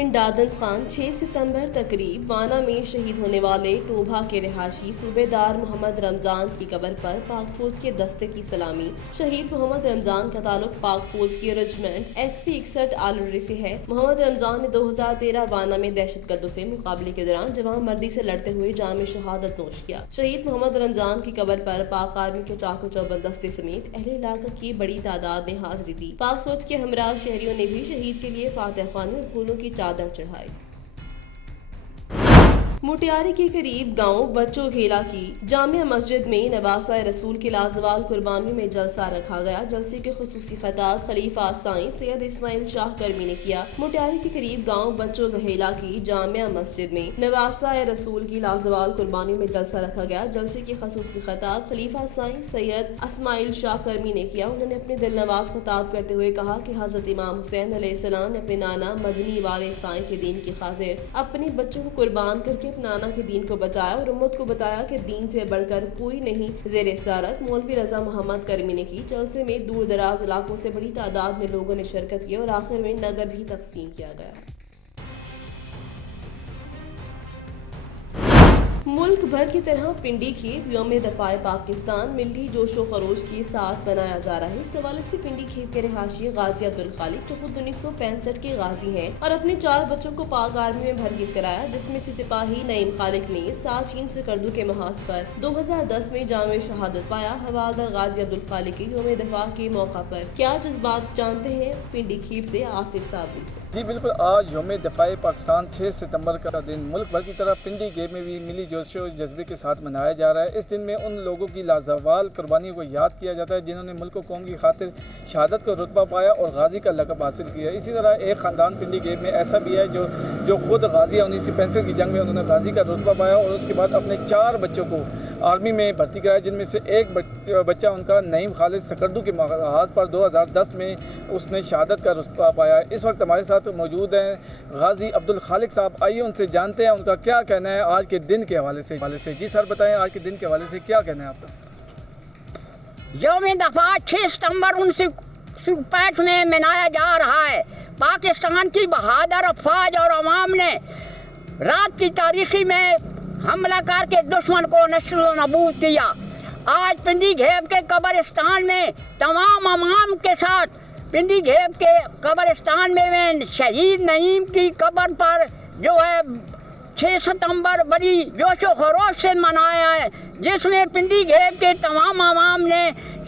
पिंड दादन खान 6 सितंबर तकरीब वाना में शहीद होने वाले टोभा के रिहायशी सूबेदार मोहम्मद रमजान की कब्र पर पाक फौज के दस्ते की सलामी। शहीद मोहम्मद रमजान का ताल्लुक पाक फौज की रेजिमेंट SP 61 आलूरी से है। मोहम्मद रमजान ने 2013 वाना में दहशतगर्दों से मुकाबले के दौरान जवान मर्दी से लड़ते हुए जाम शहादत नोश किया। शहीद मोहम्मद रमजान की कब्र पर पाक आर्मी के चाको चौबंद दस्ते समेत अहले इलाका की बड़ी तादाद ने हाजिरी दी। पाक फौज के हमरा शहरियों ने भी शहीद के लिए फातह खान में फूलों की चादर चढ़ाई। मोटियारी के करीब गांव बच्चों घेला की जामिया मस्जिद में नवासा रसूल की लाजवाल कुर्बानी में जलसा रखा गया। जलसे के खुसूसी खिताब खलीफा साईं सैयद इस्माइल शाह करमी ने किया। मोटियारी के करीब गांव बच्चों घेला की जामिया मस्जिद में नवासा रसूल की लाजवाल कुर्बानी में जलसा रखा गया। जलसे के खुसूसी खिताब खलीफा साईं सैयद इस्माइल शाह करमी ने किया। उन्होंने अपने दिल नवाज खिताब करते हुए कहा कि हजरत इमाम हुसैन अलैहिस्सलाम ने अपने नाना मदनी वाले साईं के दीन की खातिर अपने बच्चों को कुर्बान करके नाना के दीन को बचाया और उम्मत को बताया कि दीन से बढ़कर कोई नहीं। ज़ेर सदारत मौलवी रजा मोहम्मद करमी ने की। जलसे में दूर दराज इलाकों से बड़ी तादाद में लोगों ने शिरकत की और आखिर में नगर भी तकसीम किया गया। मुल्क भर की तरह पिंडी खेप यौम दफाए पाकिस्तान मिली जोशो खरोश के साथ बनाया जा रहा है। इस हवाले से पिंडी खेप के रिहायशी गाजी अब्दुल खालिक जो खुद 1965 के गाजी हैं और अपने 4 बच्चों को पाक आर्मी में भर्ती कराया, जिसमें से सिपाही नईम खालिक ने 7 चीन से करदू के महाज पर 2010 में जाम शहादत पाया। हवालदार गाजी अब्दुल खालिक के यौम दफा के मौका पर क्या जज्बात जानते हैं पिंडी खेप से आसिफ साबरी से। जी बिल्कुल, आज यौम दफाए पाकिस्तान 6 सितंबर का दिन मुल्क भर की तरह पिंडी खेप में भी मिली जोशो जज्बे के साथ मनाया जा रहा है। इस दिन में उन लोगों की लाजवाल कुर्बानियों को याद किया जाता है जिन्होंने मुल्क को कौम की खातिर शहादत का रुतबा पाया और गाजी का लक़ब हासिल किया। इसी तरह एक ख़ानदान पिंडी खेप में ऐसा भी है जो खुद गाजी है। 1965 की जंग में उन्होंने गाजी का रुतबा पाया और उसके बाद अपने 4 बच्चों को आर्मी में भर्ती कराया, जिनमें से एक बच्चा उनका नईम खालिद सकरदू के महाज पर 2010 में उसने शहादत का रुतबा पाया। इस वक्त हमारे साथ मौजूद हैं गाजी अब्दुल खालिक साहब। आइए उनसे जानते हैं उनका क्या कहना है आज के दिन के हवाले से। जी सर, बताएं आज के दिन के हवाले से क्या कहना है आपका। यौम दफा 6 सितंबर 1965 में मनाया जा रहा है। पाकिस्तान की बहादुर अफवाज और अवाम ने रात की तारीखी में हमला करके दुश्मन को नस्ल नबूद किया। आज पिंडी घेप के कब्रिस्तान में तमाम अवाम के साथ पिंडी घेप के कब्रिस्तान में शहीद नईम की कब्र पर जो है 6 सितंबर बड़ी जोशो खरोश से मनाया है, जिसमें पिंडी घेप के तमाम अवाम ने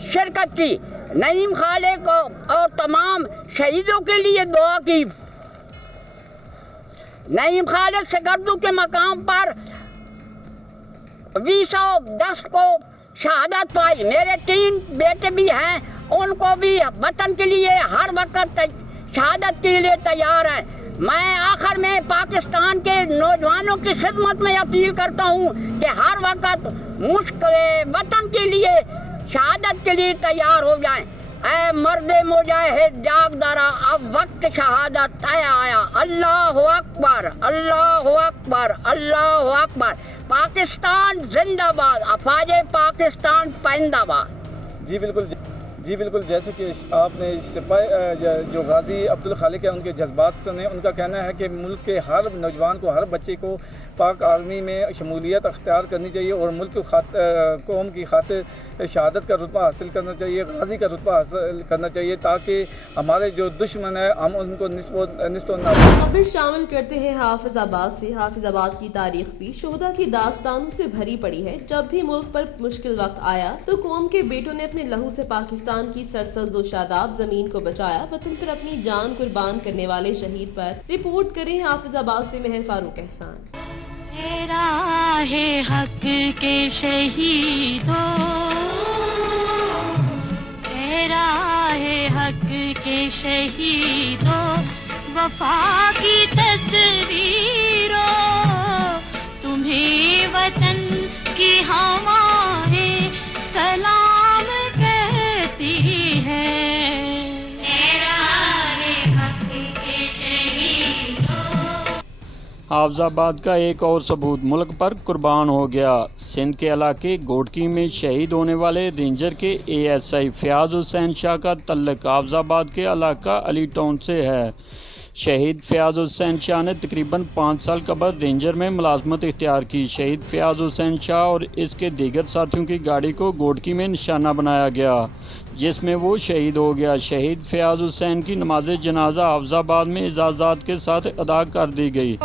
शिरकत की। नईम खालिक और तमाम शहीदों के लिए दुआ की। नईम खालिक सकरदू के मकाम पर 2010 को शहादत पाई। मेरे 3 बेटे भी हैं, उनको भी वतन के लिए हर वक्त शहादत के लिए तैयार हैं। मैं आखिर में पाकिस्तान के नौजवानों की खिदमत में अपील करता हूँ कि हर वक्त मुश्किल वतन के लिए शहादत के लिए तैयार हो जाएं। ऐ मर्दे मुजाहिद जाग दरा, अब वक्त शहादत तय आया। अल्लाह अकबर, अल्लाह अकबर, अल्लाह अकबर। पाकिस्तान जिंदाबाद, अफवाजे पाकिस्तान पैंदाबाद। जी बिल्कुल, जैसे कि आपने सिपाही जो गाजी अब्दुल खालिक है उनके जज्बात सुने। उनका कहना है कि मुल्क के हर नौजवान को, हर बच्चे को पाक आर्मी में शमूलियत अख्तियार करनी चाहिए और मुल्क कौम की खातिर शहादत का रुतबा हासिल करना चाहिए, गाजी का रुतबा हासिल करना चाहिए, ताकि हमारे जो दुश्मन है हम उनको निस्तो ना। खबर शामिल करते हैं हाफिजाबाद से। हाफिजाबाद की तारीख भी शोहदा की दास्तानों से भरी पड़ी है। जब भी मुल्क पर मुश्किल वक्त आया तो कौम के बेटों ने अपने लहू से पाकिस्तान की सरसब्ज़ शादाब जमीन को बचाया। वतन पर अपनी जान कुर्बान करने वाले शहीद पर रिपोर्ट करें हाफिजाबाद से महर फारूक एहसान। राहे हक के शहीदों, राहे हक के शहीदों, वफा की तस्वीरों, तुम्हें वतन की हवाएं सलाम कहती है। हाफिजाबाद का एक और सबूत मुल्क पर कुर्बान हो गया। सिंध के इलाके गोडकी में शहीद होने वाले रेंजर के ASI फयाज हुसैन शाह का तल्लुक हाफिजाबाद के इलाका अली टाउन से है। शहीद फयाज हुसैन शाह ने तकरीबन 5 साल कबल रेंजर में मुलाजमत इख्तियार की। शहीद फयाज हुसैन शाह और इसके दीगर साथियों की गाड़ी को गोडकी में निशाना बनाया गया, जिसमें वो शहीद हो गया। शहीद फयाज हुसैन की नमाज जनाजा हाफिजाबाद में इजाज़त के साथ अदा कर दी गई।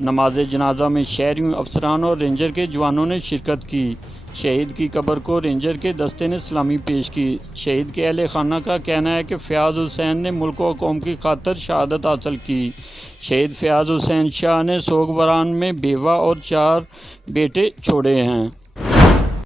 नमाज जनाजा में शहरियों, अफसरान और रेंजर के जवानों ने शिरकत की। शहीद की कब्र को रेंजर के दस्ते ने सलामी पेश की। शहीद के अहले खाना का कहना है कि फयाज हुसैन ने मुल्क और कौम की खातिर शहादत हासिल की। शहीद फयाज हुसैन शाह ने सोगवारान में बेवा और 4 बेटे छोड़े हैं।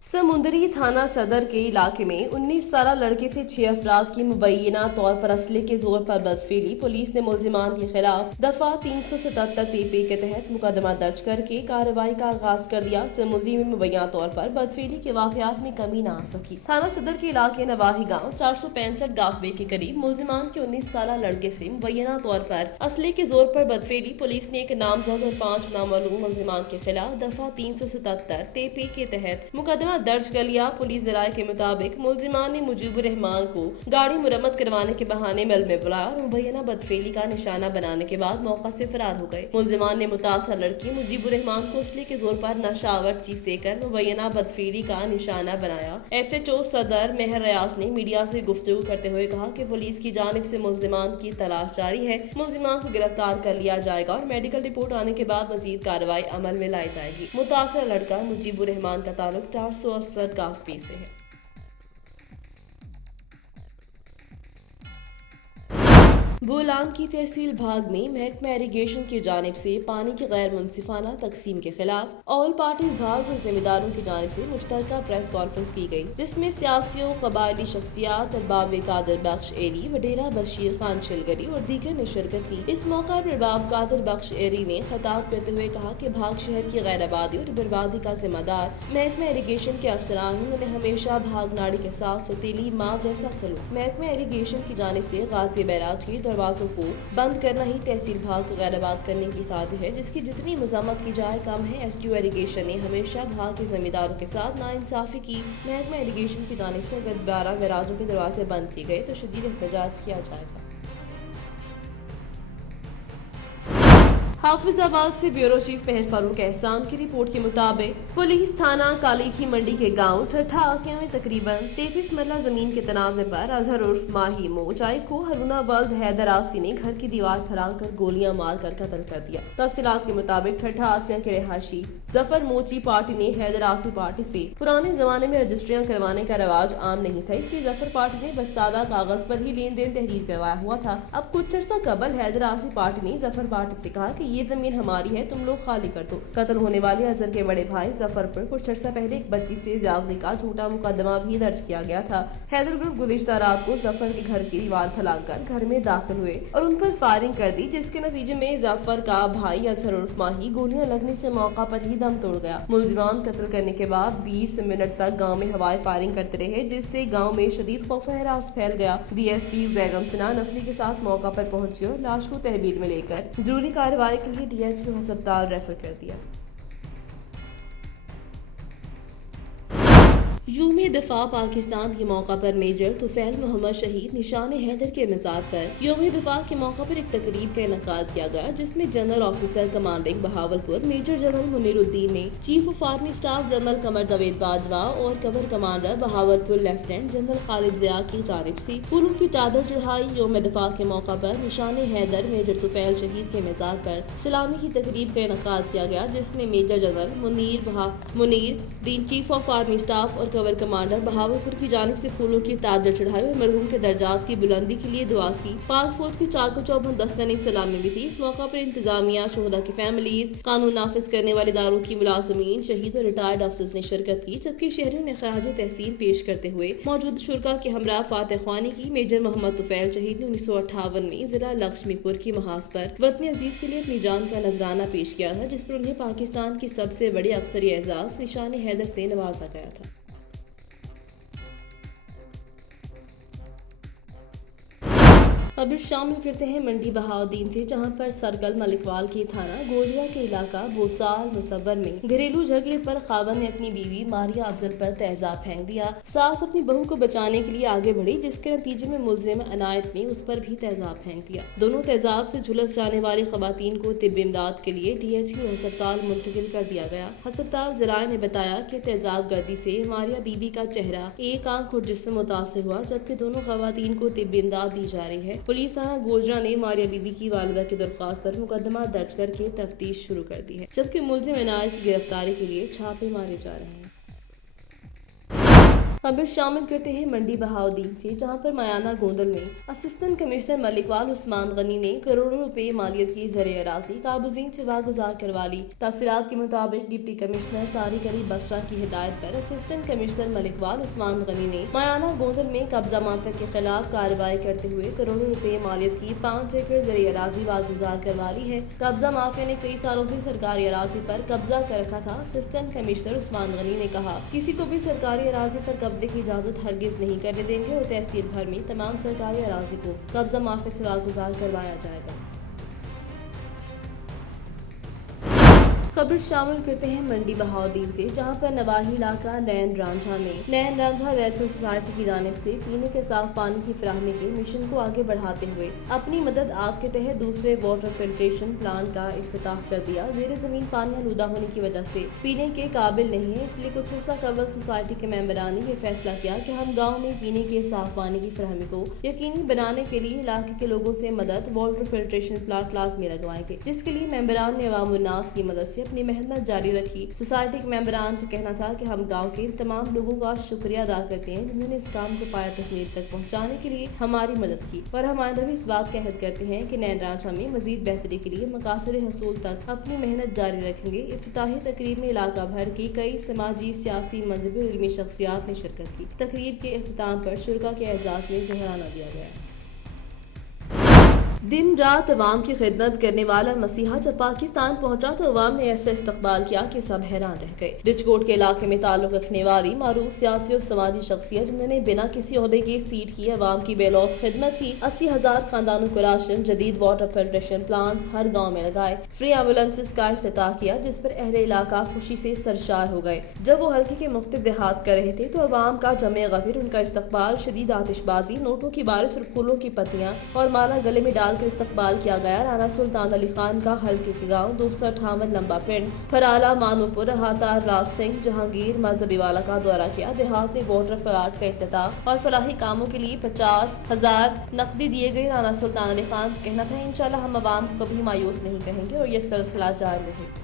समुंदरी थाना सदर के इलाके में 19 साला लड़के से 6 अफराद की मुबैना तौर पर असले के जोर पर बदफेली। पुलिस ने मुल्जिमान के खिलाफ दफा 377 TP के तहत मुकदमा दर्ज करके कार्रवाई का आगाज कर दिया। समुद्री में मुबैना तौर पर बदफेली के वाकयात में कमी न आ सकी। थाना सदर के इलाके नवाही गाँव 465 गाफबे के करीब मुल्जिमान के 19 साला लड़के से मुबैना तौर पर असले के जोर पर बदफेली। पुलिस ने एक नामजद और 5 नामालूम मुल्जिमान के खिलाफ दफा 377 TP के तहत मुकदमा दर्ज कर लिया। पुलिस जराये के मुताबिक मुल्जिमान ने मुजीबुर रहमान को गाड़ी मुरम्मत करवाने के बहाने मल में बुलाया और मुबैना बदफेली का निशाना बनाने के बाद मौका से फरार हो गए। मुल्जिमान ने मुतासर लड़की मुजीबुर रहमान को असले के जोर पर नशावर चीज देकर मुबैना बदफेली का निशाना बनाया। SHO सदर मेहर रियाज ने मीडिया से गुफ्तगू करते हुए कहा कि पुलिस की जानिब से मुल्जिमान की तलाश जारी है। मुल्जिमान को गिरफ्तार कर लिया जाएगा और मेडिकल रिपोर्ट आने के बाद मजीद कार्रवाई अमल में लाई जाएगी। मुतासर लड़का मुजीबुर रहमान का ताल्लुक 480 गाफबे से है। बोलांग की तहसील भाग में महकमा इरिगेशन की जानिब से पानी की गैर मुनसिफाना तकसीम के खिलाफ ऑल पार्टी विभाग और जिम्मेदारों की जानिब से मुश्तरका प्रेस कॉन्फ्रेंस की गई, जिसमें सियासियों, कबायली शख्सियात, अरबाब कादिर बख्श एरी, वडेरा बशीर खान शिलगरी और दीगर ने शिरकत की। इस मौका पर अरबाब कादिर बख्श एरी ने खिताब करते हुए कहा कि भाग शहर की गैर आबादी और बर्बादी का जिम्मेदार महकमा इरिगेशन के अफसरान हैं। उन्होंने हमेशा भाग नाड़ी के साथ सतीली माँ जैसा सलूक। महकमा इरिगेशन की जानिब से गाजी बैराज की दरवाजों को बंद करना ही तहसील भाग को गैर आबाद करने की साजिश है, जिसकी जितनी मज़म्मत की जाए कम है। SDO इरिगेशन ने हमेशा भाग के जमींदारों के साथ नाइंसाफी की। महकमा इरिगेशन की जानिब से अगर 12 बैराजों के दरवाजे बंद किए गए तो शदीद एहतजाज किया जाएगा। हाफिजाबाद से ब्यूरो चीफ मेहर फारूक एहसान की रिपोर्ट के मुताबिक पुलिस थाना कालीखी मंडी के गांव ठट्ठा आसिया में तकरीबन 33 मरला जमीन के तनाजे पर अजहर उर्फ माही मोचाई को हरुना वल्द हैदर आसी ने घर की दीवार फलांग कर गोलियां मारकर कत्ल कर दिया। तफसीलात के मुताबिक ठट्ठा आसिया के रिहायशी जफर मोची पार्टी ने हैदर आसी पार्टी से पुराने जमाने में रजिस्ट्रियां करवाने का रवाज आम नहीं था, इसलिए जफर पार्टी ने बस सादा कागज पर ही लेन देन तहरीर करवाया हुआ था। अब कुछ अर्सा कबल हैदर आसी पार्टी ने जफर पार्टी से कहा कि ये जमीन हमारी है, तुम लोग खाली कर दो। कत्ल होने वाले अजहर के बड़े भाई जफर पर कुछ अर्सा पहले एक बच्ची से ज्यादती का झूठा मुकदमा भी दर्ज किया गया था। हैदर ग्रुप गुज़िश्ता रात को जफर के घर की दीवार फलांग कर घर में दाखिल हुए और उन पर फायरिंग कर दी, जिसके नतीजे में जफर का भाई अजहर उर्फ माही गोलियां लगने से मौका पर ही दम तोड़ गया। मुल्जिमान कत्ल करने के बाद 20 मिनट तक गाँव में हवाई फायरिंग करते रहे, जिससे गाँव में शदीद खौफ हरास फैल गया। DSP जैगम सिना नफरी के साथ मौका पर पहुंचे और लाश को तहवील में लेकर जरूरी कार्रवाई के लिए DHQ अस्पताल रेफर कर दिया। यूमी दिफा पाकिस्तान के मौका पर मेजर तुफैल मोहम्मद शहीद निशान हैदर के मज़ार पर यूमी दिफा के मौका पर एक तकरीब का इनेकाद किया गया, जिसमें general officer commanding Bahawalpur major general Muneeruddin ने chief of army staff general Qamar Javed Bajwa और corps commander Bahawalpur lieutenant general Khalid Zia की जानिब से फूलों की चादर चढ़ाई। यूम दिफा के मौका पर निशान हैदर मेजर तुफैल शहीद के मज़ार पर सलामी की तकरीब का इनेकाद किया गया, जिसमें major general Munir Deen chief of army staff और कवर कमांडर बहावलपुर की जानिब से फूलों की चादर चढ़ाई और मरहूम के दर्जात की बुलंदी के लिए दुआ की। पाक फौज की चाको चौबंद दस्ते ने सलामी भी थी। इस मौका पर इंतजामिया, शोहदा की फैमिलीज, कानून नाफिज करने वाले इदारों की मुलाजमीन, शहीद और रिटायर्ड अफसर्स ने शिरकत की, जबकि शहरियों ने खराज तहसीन पेश करते हुए मौजूद शुरका के हमरा फातह ख्वानी की। मेजर मोहम्मद तुफैल शहीद ने 1958 में जिला लक्ष्मीपुर की महाज पर वतन अजीज के लिए अपनी जान का नजराना पेश किया था, जिस पर उन्हें पाकिस्तान की सबसे बड़ी अक्सरी एजाज निशान हैदर से नवाजा गया था। अब शामिल करते हैं मंडी बहाउद्दीन से, जहां पर सर्कल मलिकवाल के थाना गोजरा के इलाका बोसाल मुसब्बर में घरेलू झगड़े पर खावन ने अपनी बीवी मारिया अफजल पर तेजाब फेंक दिया। सास अपनी बहू को बचाने के लिए आगे बढ़ी, जिसके नतीजे में मुलजिम अनायत ने उस पर भी तेजाब फेंक दिया। दोनों तेजाब से झुलस जाने वाली खवातीन को तिब्बी इमदाद के लिए DHQ अस्पताल मुंतकिल कर दिया गया। अस्पताल जराये ने बताया कि तेजाब गर्दी से मारिया बीबी का चेहरा, एक आंख और जिस्म मुतासिर हुआ, जबकि दोनों खवातीन को तिब्बी इमदाद दी जा रही है। पुलिस थाना गोजरा ने मारिया बीबी की वालिदा की दरख्वास्त पर मुकदमा दर्ज करके तफ्तीश शुरू कर दी है, जबकि मुलजिम इनायत की गिरफ्तारी के लिए छापे मारे जा रहे हैं। खबर शामिल करते हैं मंडी बहाउद्दीन से, जहां पर मयाना गोंदल में असिस्टेंट कमिश्नर मलिकवाल उस्मान गनी ने करोड़ों रुपए मालियत की ज़र अराज़ी काबुज़ीन से वागुजार करवा ली। तफसीलात के मुताबिक डिप्टी कमिश्नर तारिक अली बसरा की हिदायत पर असिस्टेंट कमिश्नर मलिकवाल उस्मान गनी ने मयाना गोंदल में कब्जा माफिया के खिलाफ कार्रवाई करते हुए करोड़ों रुपए मालियत की 5 एकड़ ज़र अराज़ी वागुजार करवा ली है। कब्जा माफिया ने कई सालों से सरकारी अराज़ी पर कब्जा कर रखा था। असिस्टेंट कमिश्नर उस्मान गनी ने कहा, किसी को भी सरकारी अराज़ी पर कब्जे की इजाजत हरगिज नहीं करने देंगे और तहसील भर में तमाम सरकारी अराज़ी को कब्जा माफी से वागुजार करवाया जाएगा। खबर शामिल करते हैं मंडी बहाउद्दीन से, जहां पर नवाही इलाका नैन रांझा में नैन रांझा वेलफेयर सोसाइटी की जानिब से पीने के साफ पानी की फराहमी के मिशन को आगे बढ़ाते हुए अपनी मदद आप के तहत दूसरे वाटर फिल्ट्रेशन प्लांट का इफ्तिताह कर दिया। ज़ेरे ज़मीन पानी आलूदा होने की वजह से पीने के काबिल नहीं है, इसलिए कुछ अर्सा कबल सोसाइटी के मेंबरान ने यह फैसला किया कि हम गाँव में पीने के साफ पानी की फराहमी को यकीनी बनाने के लिए इलाके के लोगों से मदद वाटर फिल्ट्रेशन प्लांट लाजमी लगवाएंगे, जिसके लिए मेंबरान ने अवाम उन्नास की मदद से अपनी मेहनत जारी रखी। सोसाइटी के मेंबरान का कहना था कि हम गांव के तमाम लोगों का शुक्रिया अदा करते हैं जिन्होंने इस काम को पाया तकमील तक पहुंचाने के लिए हमारी मदद की, और हम आइंदा भी इस बात का अहद करते हैं कि नैन रांझा में मजीद बेहतरी के लिए मकासद हसूल तक अपनी मेहनत जारी रखेंगे। इफ्तिताही तकरीब में इलाका भर की कई समाजी, सियासी, मजहबी और इल्मी शख्सियात ने शिरकत की। तकरीब के इख्तिताम पर शुरका के एजाज में ज़ोहराना दिया गया। दिन रात अवाम की खिदमत करने वाला मसीहा जब पाकिस्तान पहुंचा तो अवाम ने ऐसा इस्तकबाल किया कि सब हैरान रह गए। रिचकोट के इलाके में ताल्लुक रखने वाली मारूफ सियासी और समाजी शख्सियत जिन्होंने बिना किसी ओहदे की सीट की अवाम की बेलौस खिदमत की, 80,000 खानदानों को राशन, जदीद वाटर फिल्ट्रेशन प्लांट्स हर गाँव में लगाए, फ्री एम्बुलेंसेज का इफ्तिताह किया, जिस पर अहले इलाका खुशी से सरशार हो गए। जब वो हल्के के मुख्तलिफ देहात कर रहे थे तो अवाम का जमे गफिर उनका इस्तकबाल, शदीद आतिशबाजी, नोटों की बारिश और फूलों की पत्तियां और माला गले में डाल इस्तकबाल किया गया। राना सुल्तान अली खान का हल्के के गाँव 258 लंबा पिंड, फराला, मानूपुर, हातार, राज सिंह, जहांगीर, मजहबी वाला का दौरा किया। देहात में वाटर प्लांट का इफ्तिताह और फलाही कामों के लिए 50,000 नकदी दिए गए। राना सुल्तान अली खान का कहना था, इंशाल्लाह हम अवाम को कभी मायूस नहीं कहेंगे और ये सिलसिला जारी रहेगा।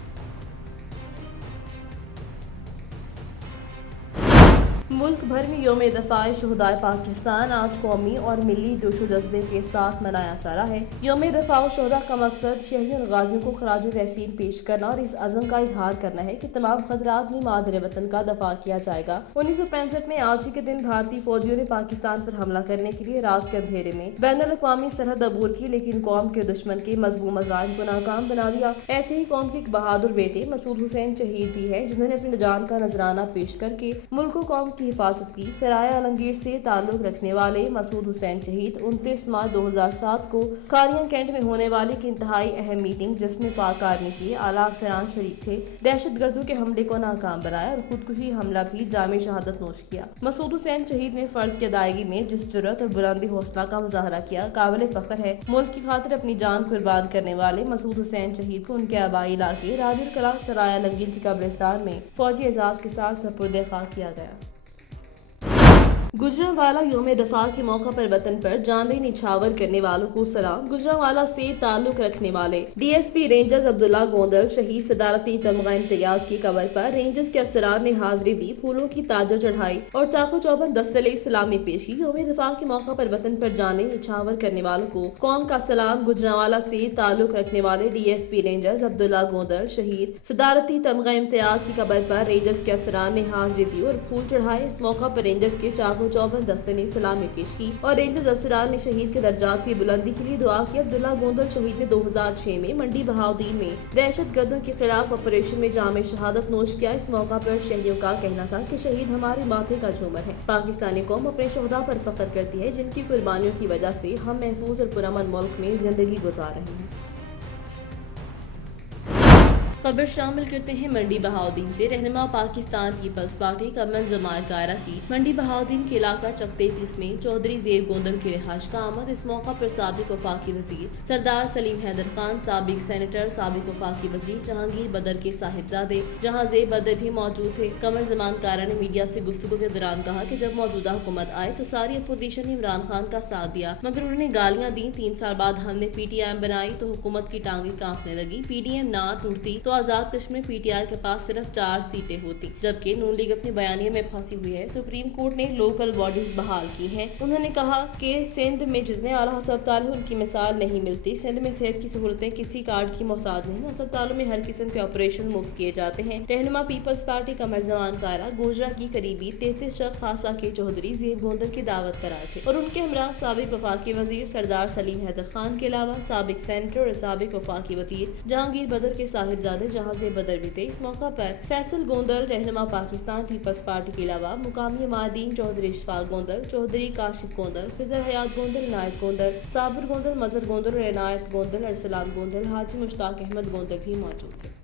मुल्क भर में यौम दफ़ाए शुहदाए पाकिस्तान आज कौमी और मिली जोशो जज्बे के साथ मनाया जा रहा है। यौम दफ़ाए शुहदा का मकसद शहीदों और गाजियों को खराज तहसीन पेश करना और इस अज़म का इजहार करना है कि तमाम खतरात में मादर वतन का दफा किया जाएगा। 1965 में आज ही के दिन भारतीय फौजियों ने पाकिस्तान पर हमला करने के लिए रात के अंधेरे में बैनुल अक़वामी सरहद अबूर की, लेकिन कौम के दुश्मन के मज़मूम अज़ाइम को नाकाम बना दिया। ऐसे ही कौम के एक बहादुर बेटे मसूद हुसैन शहीद भी हैं, जिन्होंने अपनी जान का नजराना पेश करके मुल्क को कौम की हिफाजत की। सराय आलमगीर से ताल्लुक रखने वाले मसूद हुसैन शहीद 29 मार्च 2007 को कारियां कैंट में होने वाली एक इंतहाई अहम मीटिंग जिसमें पाक आर्मी के आला अफसरान शरीक थे, दहशतगर्दों के हमले को नाकाम बनाया और खुदकुशी हमला भी जामे शहादत नोश किया। मसूद हुसैन शहीद ने फर्ज की अदायगी में जिस जुर्रत और बुलंदी हौसला का मुजाहरा किया, काबिल फख्र है। मुल्क की खातिर अपनी जान कुर्बान करने वाले मसूद हुसैन शहीद को उनके आबाई इलाके राजुल कलां सराय आलमगीर की कब्रिस्तान में फौजी एजाज के साथ सपुर्द खाक किया गया। गुजरांवाला यौम दफा के मौका पर वतन पर जानलेवा निछावर करने वालों को सलाम। गुजरांवाला से ताल्लुक रखने वाले DSP रेंजर्स अब्दुल्ला गोंदल शहीद सदारती तमगा इम्तियाज की कब्र पर रेंजर्स के अफसरान ने हाजिरी दी, फूलों की ताजर चढ़ाई और चाको चौबंद दस्तले सलामी पेश की। यौम दफा के मौका पर वतन पर जानलेवा निछावर करने वालों को कौम का सलाम। गुजरांवाला से ताल्लुक रखने वाले DSP रेंजर्स अब्दुल्ला गोंदल शहीद सदारती तमगा इम्तियाज की कब्र पर रेंजर्स के अफसरान ने हाजिरी दी और फूल चढ़ाए। इस मौका पर रेंजर्स के चाको 54 दस्ते ने सलामी पेश की और रेंजर्स अफसरान ने शहीद के दर्जात की बुलंदी के लिए दुआ की। अब्दुल्ला गोंदल शहीद ने 2006 में मंडी बहाउद्दीन में दहशत गर्दों के खिलाफ ऑपरेशन में जामे शहादत नोश किया। इस मौका पर शहरियों का कहना था कि शहीद हमारे माथे का झूमर है। पाकिस्तानी कौम अपने शोहदा पर फख्र करती है जिनकी कुर्बानियों की वजह से हम महफूज और पुरअमन मुल्क में जिंदगी गुजार रहे हैं। खबर शामिल करते हैं मंडी बहाउद्दीन से। रहनुमा पाकिस्तान पीपल्स पार्टी कमर जमात कायरा की मंडी बहाउद्दीन के इलाका चक 33 में चौधरी ज़ेब गोंदल की रिहाइश का आमद। इस मौका पर साबिक वफाकी वजीर सरदार सलीम हैदर खान, साबिक सेनेटर, साबिक वफाकी वजीर जहांगीर बदर के साहिबजादे जहां ज़ेब बदर भी मौजूद थे। कमर जमात कायरा ने मीडिया से गुफ्तगू के दौरान कहा कि जब मौजूदा हुकूमत आए तो सारी अपोजिशन ने इमरान खान का साथ दिया, मगर उन्होंने गालियां दी। 3 साल बाद हमने PTM बनाई तो हुकूमत की टांगें कांपने लगी। PDM ना टूटती तो आजाद कश्मीर PTI के पास सिर्फ 4 सीटें होती, जबकि नून लीग अपनी बयानिए में फंसी हुई है। सुप्रीम कोर्ट ने लोकल बॉडीज बहाल की हैं। उन्होंने कहा कि सिंध में जितने आला अस्पताल हैं उनकी मिसाल नहीं मिलती। सिंध में सेहत की सहूलतें किसी कार्ड की मोहताज नहीं। अस्पतालों में हर किस्म के ऑपरेशन मुफ्त किए जाते हैं। रहनुमा पीपल्स पार्टी कमर जमान कायरा गोजरा की करीबी 33 शख्स खासा के चौधरी ज़ेब गोंदल की दावत पर आए थे और उनके हमरा साबिक वफाकी वजीर सरदार सलीम हैदर खान के अलावा साबिक सेनेटर और साबिक वफाकी वजीर जहांगीर बदर के साहिबजादे जहां ज़ेब बदर भी थे। इस मौका पर फैसल गोंदल रहनुमा पाकिस्तान पीपल्स पार्टी के अलावा मुकामी मादीन चौधरी इशफाक गोंदल, चौधरी काशिफ गोंदल, खिजर हयात गोंदल, इनायत गोंदल, साबिर गोंदल, मजर गोंदल और इनायत गोंदल, अरसलान गोंदल, हाजी मुश्ताक अहमद गोंदल भी मौजूद थे।